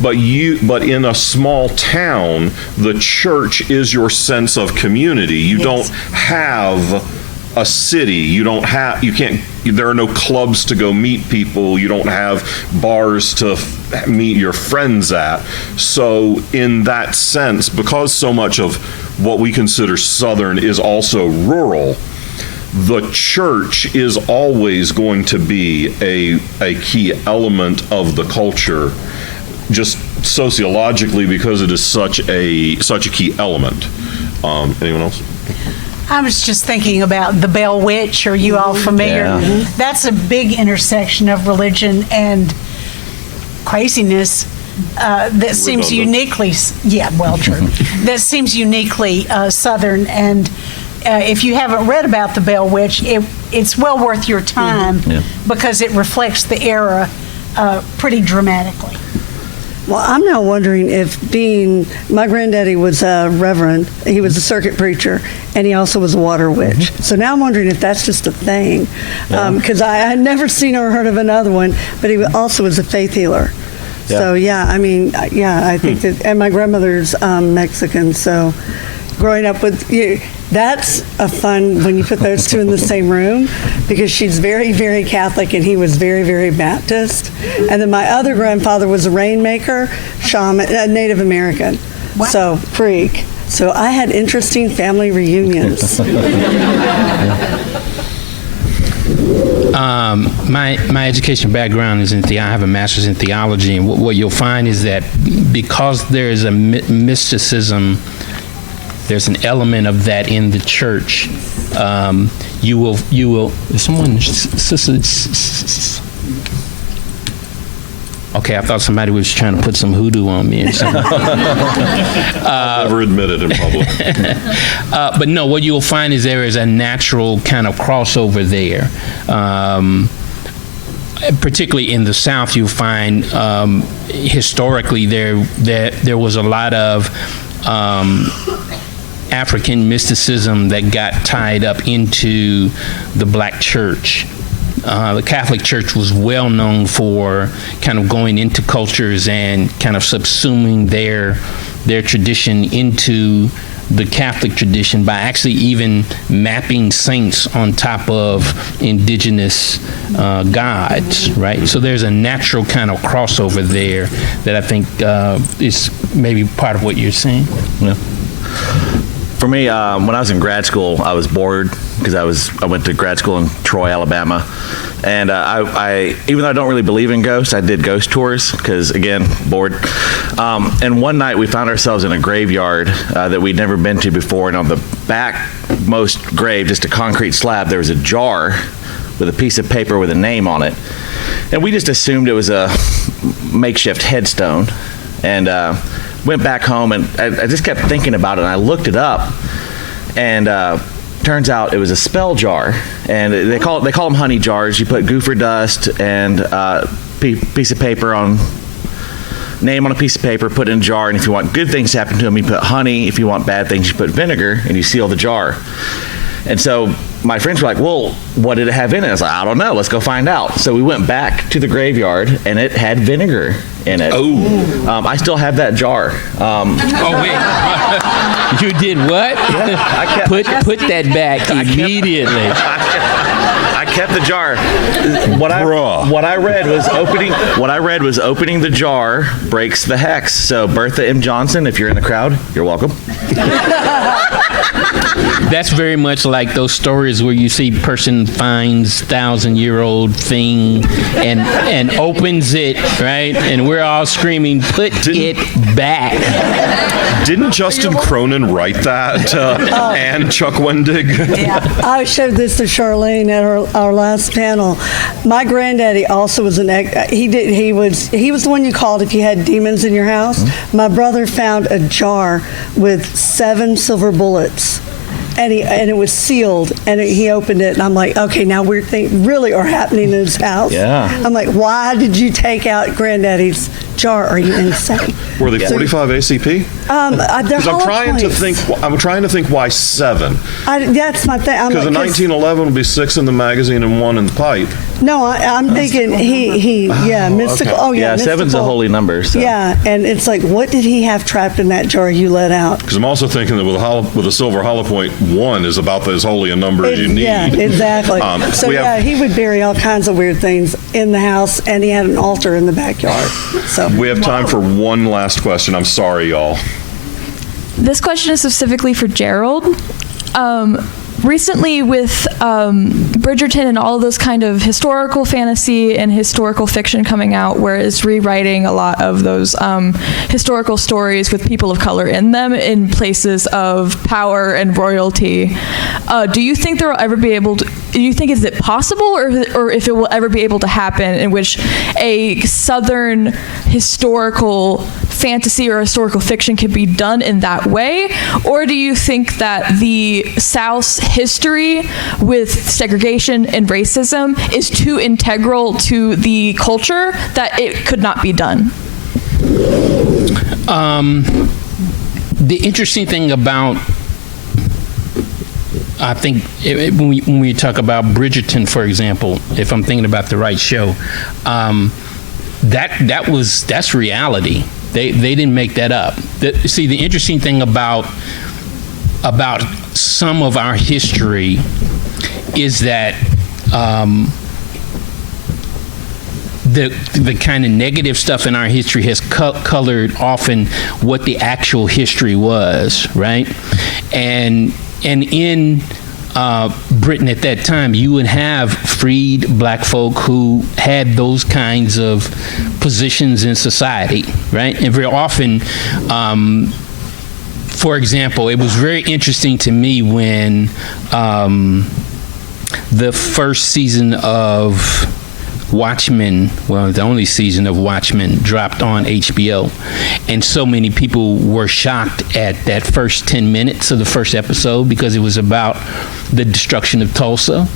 But in a small town, the church is your sense of community. You don't have a city. There are no clubs to go meet people. You don't have bars to meet your friends at. So in that sense, because so much of what we consider Southern is also rural, the church is always going to be a key element of the culture, just sociologically, because it is such a key element. Anyone else? I was just thinking about the Bell Witch. Are you all familiar? Yeah. That's a big intersection of religion and craziness that seems uniquely, true. That seems uniquely Southern. And if you haven't read about the Bell Witch, it's well worth your time because it reflects the era pretty dramatically. Well, I'm now wondering if my granddaddy was a reverend, he was a circuit preacher, and he also was a water witch. So now I'm wondering if that's just a thing, because I had never seen or heard of another one, but he also was a faith healer. Yeah. So I think that, and my grandmother's Mexican, so growing up with you, that's a fun when you put those two in the same room, because she's very, very Catholic and he was very, very Baptist. And then my other grandfather was a rainmaker, shaman, Native American. Wow. So freak. So I had interesting family reunions. My education background is I have a master's in theology, and what you'll find is that because there is a mysticism, there's an element of that in the church. You will. Is someone? Okay, I thought somebody was trying to put some hoodoo on me or something. I'll never admit it in public. But no, what you'll find is there is a natural kind of crossover there. Particularly in the South, you'll find historically there was a lot of African mysticism that got tied up into the black church. The Catholic Church was well known for kind of going into cultures and kind of subsuming their tradition into the Catholic tradition by actually even mapping saints on top of indigenous gods, right? So there's a natural kind of crossover there that I think is maybe part of what you're saying. Yeah. For me, when I was in grad school, I was bored because I went to grad school in Troy, Alabama, and I even though I don't really believe in ghosts, I did ghost tours because, again, bored. And one night we found ourselves in a graveyard that we'd never been to before, and on the backmost grave, just a concrete slab, there was a jar with a piece of paper with a name on it, and we just assumed it was a makeshift headstone, and went back home, and I just kept thinking about it, and I looked it up, and turns out it was a spell jar, and they call them honey jars. You put gopher dust and piece of paper name on a piece of paper, put it in a jar, and if you want good things to happen to them, you put honey. If you want bad things, you put vinegar, and you seal the jar. And so my friends were like, well, what did it have in it? I was like, I don't know. Let's go find out. So we went back to the graveyard, and it had vinegar in it. Oh. I still have that jar. Oh, wait. You did what? Yeah, put that back immediately. I kept the jar. What I read was opening the jar breaks the hex. So Bertha M. Johnson, if you're in the crowd, you're welcome. That's very much like those stories where you see person finds 1,000-year-old thing and opens it, right? And we're all screaming, put it back. Didn't Justin Cronin write that? And Chuck Wendig? Yeah. I showed this to Charlene at our last panel, my granddaddy also was he was the one you called if you had demons in your house. Mm-hmm. My brother found a jar with 7 silver bullets. And it was sealed, and he opened it, and I'm like, okay, now weird things really are happening in his house. Yeah. I'm like, why did you take out Granddaddy's jar? Are you insane? Were they 45 ACP? They're Because I'm trying to points. think. I'm trying to think why 7. That's my thing. Because in 1911 would be 6 in the magazine and 1 in the pipe. No, I'm thinking mystical. Okay. Oh yeah, Yeah, 7's a mystical. holy number. So. Yeah, and it's like, what did he have trapped in that jar you let out? Because I'm also thinking that with a silver hollow point, 1 is about as holy a number as you need. Yeah, exactly. So he would bury all kinds of weird things in the house, and he had an altar in the backyard. So We have time for one last question. I'm sorry, y'all. This question is specifically for Gerald. Recently with Bridgerton and all of those kind of historical fantasy and historical fiction coming out, where it's rewriting a lot of those historical stories with people of color in them in places of power and royalty, do you think there will ever be able to, do you think is it possible or if it will ever be able to happen in which a Southern historical fantasy or historical fiction can be done in that way? Or do you think that the South's history with segregation and racism is too integral to the culture that it could not be done? The interesting thing about, I think, when we talk about Bridgerton, for example, if I'm thinking about the right show, that's reality. They didn't make that up. See, the interesting thing about some of our history is that the kind of negative stuff in our history has colored often what the actual history was, right? And in Britain at that time, you would have freed black folk who had those kinds of positions in society, right? And very often, for example, it was very interesting to me when the first season of Watchmen, well, the only season of Watchmen dropped on HBO, and so many people were shocked at that first 10 minutes of the first episode because it was about the destruction of Tulsa.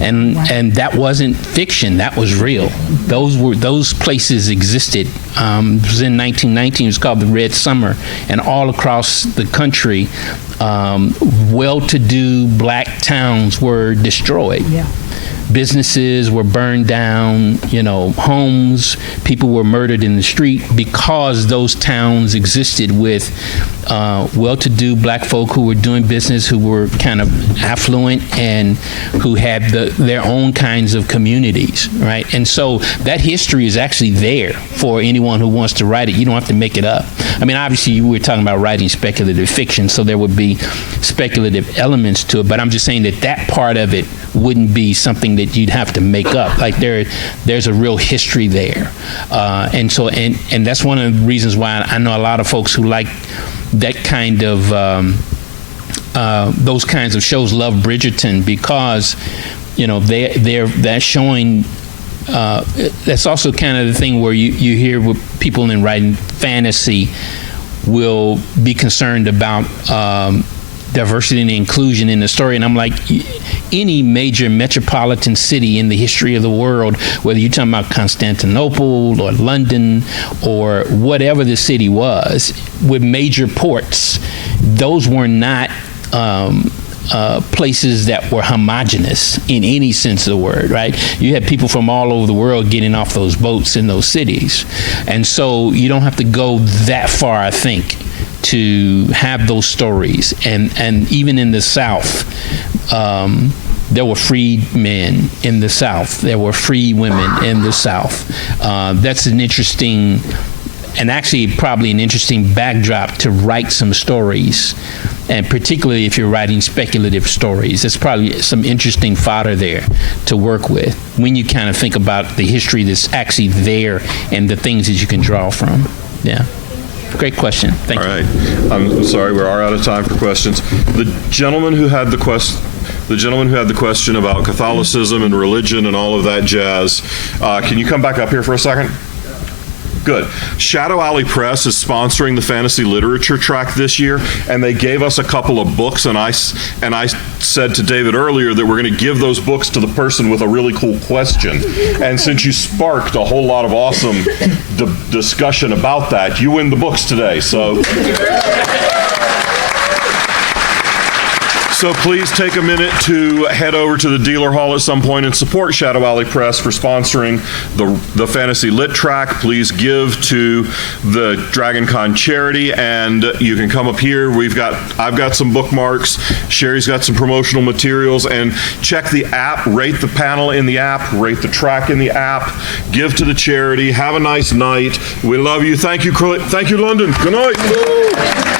And that wasn't fiction, that was real. Those places existed. It was in 1919, it was called the Red Summer, and all across the country, well-to-do black towns were destroyed. Yeah. Businesses were burned down, homes, people were murdered in the street because those towns existed with well-to-do black folk who were doing business, who were kind of affluent and who had their own kinds of communities, right? And so that history is actually there for anyone who wants to write it. You don't have to make it up. I mean, obviously, we're talking about writing speculative fiction, so there would be speculative elements to it, but I'm just saying that part of it wouldn't be something that you'd have to make up. Like there's a real history there, and that's one of the reasons why I know a lot of folks who like that kind of those kinds of shows love Bridgerton because they're showing. That's also kind of the thing where you hear what people in writing fantasy will be concerned about. Diversity and inclusion in the story, and I'm like, any major metropolitan city in the history of the world, whether you're talking about Constantinople or London or whatever the city was, with major ports, those were not places that were homogenous in any sense of the word, right? You had people from all over the world getting off those boats in those cities, and so you don't have to go that far, I think, to have those stories. And even in the South, there were freed men in the South. There were free women in the South. That's an interesting, and actually probably an interesting backdrop to write some stories. And particularly if you're writing speculative stories, there's probably some interesting fodder there to work with when you kind of think about the history that's actually there and the things that you can draw from. Yeah. Great question. Thank you. All right. I'm sorry, we are out of time for questions. The gentleman who had the question, the gentleman who had the question about Catholicism and religion and all of that jazz. Can you come back up here for a second? Good. Shadow Alley Press is sponsoring the fantasy literature track this year, and they gave us a couple of books, and I said to David earlier that we're going to give those books to the person with a really cool question. And since you sparked a whole lot of awesome discussion about that, you win the books today. So please take a minute to head over to the dealer hall at some point and support Shadow Alley Press for sponsoring the Fantasy Lit track. Please give to the Dragon Con charity, and you can come up here. I've got some bookmarks. Sherry's got some promotional materials, and check the app, rate the panel in the app, rate the track in the app, give to the charity. Have a nice night. We love you. Thank you, London. Good night. Woo!